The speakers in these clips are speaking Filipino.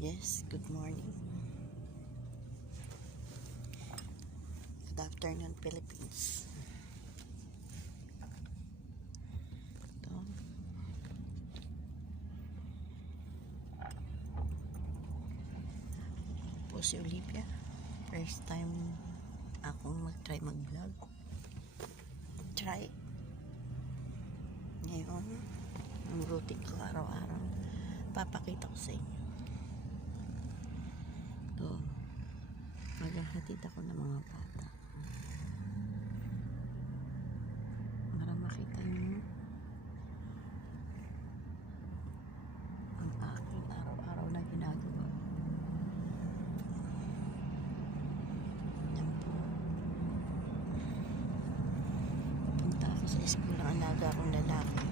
Yes, good morning. Good afternoon, Philippines. Ito. Po si Olivia. First time akong mag-try mag-vlog. Try. Ngayon, ang routine ko araw-araw. Papakita ko sa inyo. Ito. Maghahatid ako ng mga bata. Para makita niyo ang aking araw-araw na ginagawa. Yan po. Punta ako sa school ng alaga akong lalaki.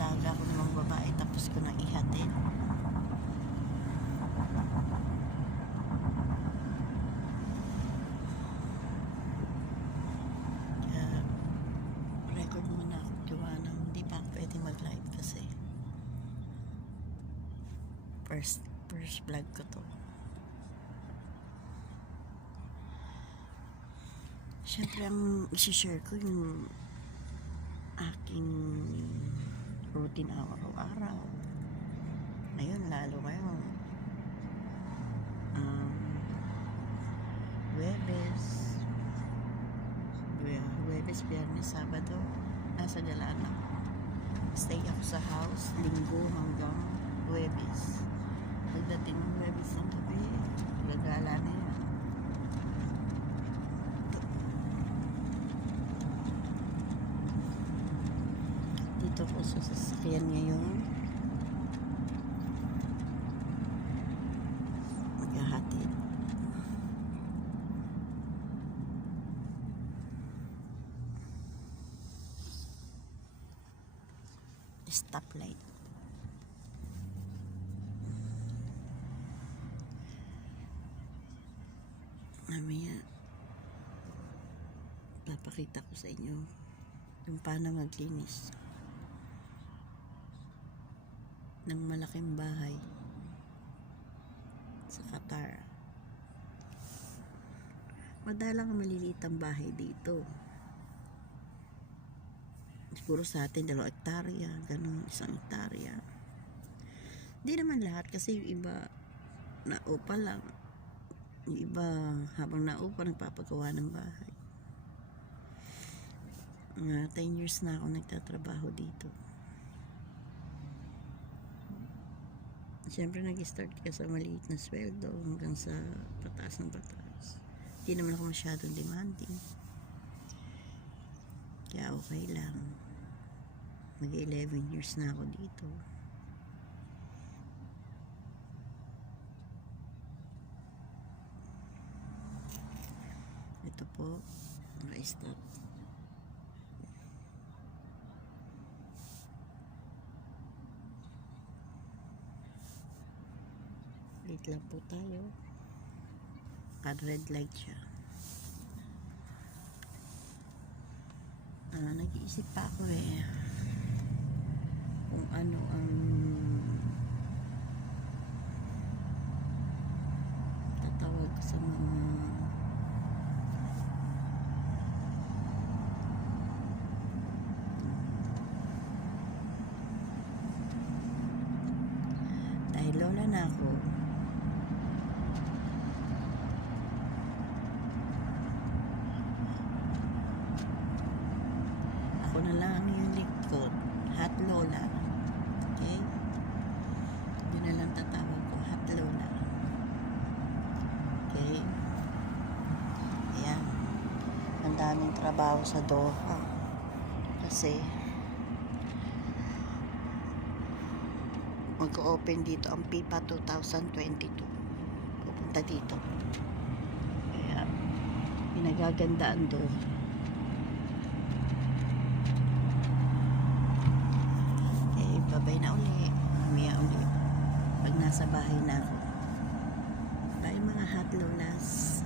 Alaga ako ng mga babae tapos ko na ihatid. Record muna ako gawa ng hindi pa pwede mag-live kasi first vlog ko to. Siyempre ang isi-share ko yung aking routine araw-araw. Ngayon, lalo ngayon Huwebes, Biyernes, Sabado nasa galaan ako. Stay ako sa house Linggo hanggang Huwebes. Pagdating ng Huwebes ng gabi, gagala na yan. Dito ko sa sasakyan ngayon. Maghahatid. Stoplight. Mamaya papakita ko sa inyo yung paano maglinis ng malaking bahay sa Qatar. Madalang maliliit ang bahay dito. Siguro sa atin 2 hektarya, ganun, 1 hektarya. Hindi naman lahat kasi yung iba naupa lang. Yung iba habang naupa nagpapagawa ng bahay. 10 years na ako nagtatrabaho dito. Siyempre nag-start ka sa maliit na sweldo hanggang sa pataas ng pataas. Hindi naman ako masyadong demanding. Kaya okay lang. Mag-11 years na ako dito. Ito po, naka-stop. Wait lang po tayo. Red light siya. Nag-iisip pa ako kung ano ang tatawag sa mga dahil lola na ako. Ako na lang yung likod, hot lola. Okay? Yun na lang tatawag ko, hot lola. Okay? Ayan. Ang daming trabaho sa Doha. Kasi mag-open dito ang PIPA 2022. Pupunta dito. Kaya pinagagandaan Doha. Babay na uli. Mamaya uli. Pag nasa bahay na ako. Bye mga hot lolas.